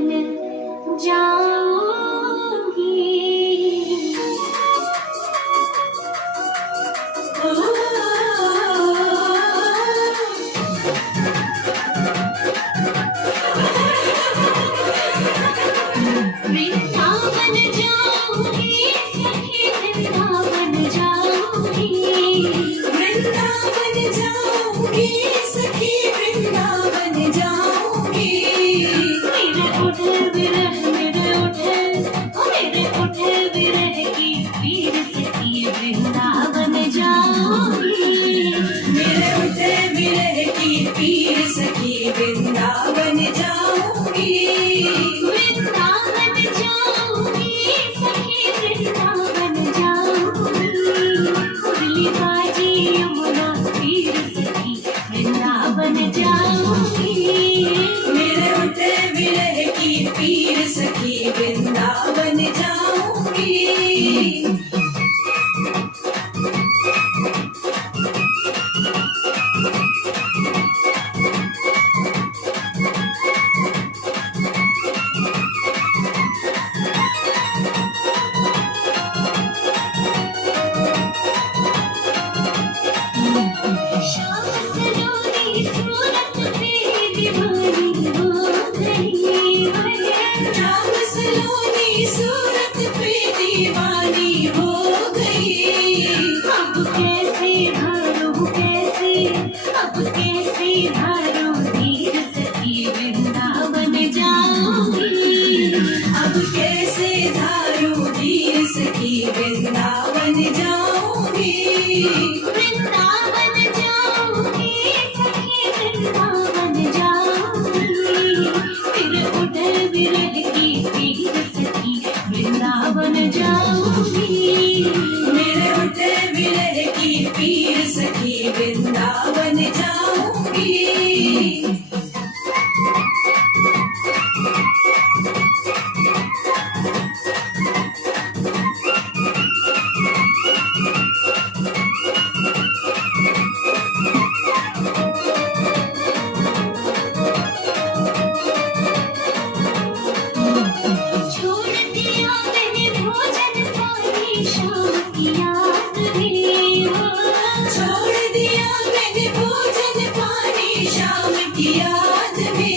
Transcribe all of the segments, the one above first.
वृंदावन जाऊंगी। वृंदावन जाऊंगी सखी, वृंदावन जाऊंगी। वृंदावन जाऊंगी सखी, वृंदावन जाऊंगी। मेरे उठे विरह, मेरे उठे विरह की पीर सखी, वृंदावन जाऊंगी। मेरे उठे विरह की पीर सखी, वृंदावन जाऊंगी। वृंदावन जाऊंगी सखी, वृंदावन जाऊंगी। मुरली बाजी यमुना तीर सखी, वृंदावन जाऊंगी। मेरे उठे विरह की पीर सखी, वृंदावन जाऊंगी। श्याम सलोनी सूरत पे दीवानी हो गई है। श्याम सलोनी सूरत पे दीवानी हो गई। अब कैसे धारूं धीर सखी, वृंदावन जाऊंगी। अब कैसे धारूं धीर सखी, वृंदावन जाऊंगी। वृंदावन जाऊंगी सखी, वृंदावन जाऊंगी। फिर उठे विरह की पीर सखी, वृंदावन जाऊंगी। मेरे उठे विरह की पीर सखी, वृंदावन जाऊंगी। छोड़ दिया मैंने भोजन पानी, शाम की याद में हो। छोड़ दिया मैंने भोजन पानी, शाम की याद में।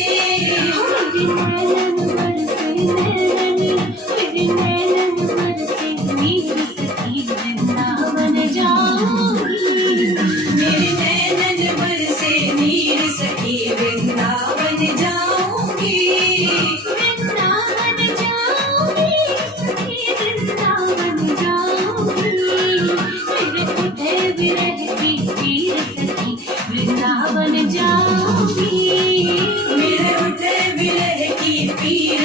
मेरे नैनन बरसे नीर सखी, वृंदावन जाऊंगी। मेरे नैनन बरसे नीर सखी, वृंदावन जाऊंगी। वृंदावन जाऊंगी सखी, वृंदावन जाऊंगी। मेरे उठे विरह की पीर सखी, वृंदावन जाऊंगी। मेरे उठे विरह की पीर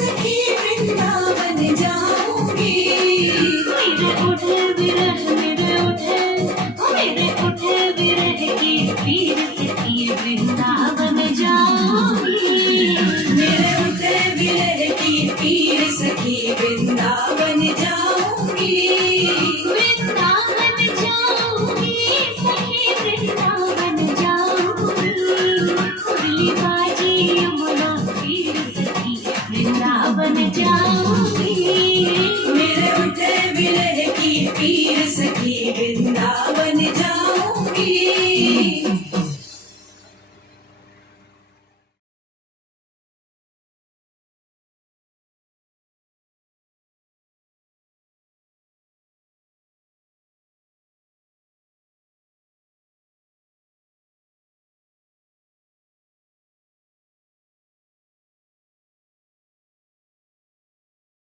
सखी वृंदावन जाऊंगी। मेरे उठे विरह की पीर सखी वृंदावन जाऊंगी। मेरे उठे विरह की पीर सखी वृंदावन जाऊंगी। वृंदावन जाऊंगी सखी वृंदावन जाऊंगी। मुरली बाजी यमुना तीर सखी वृंदावन जाऊंगी।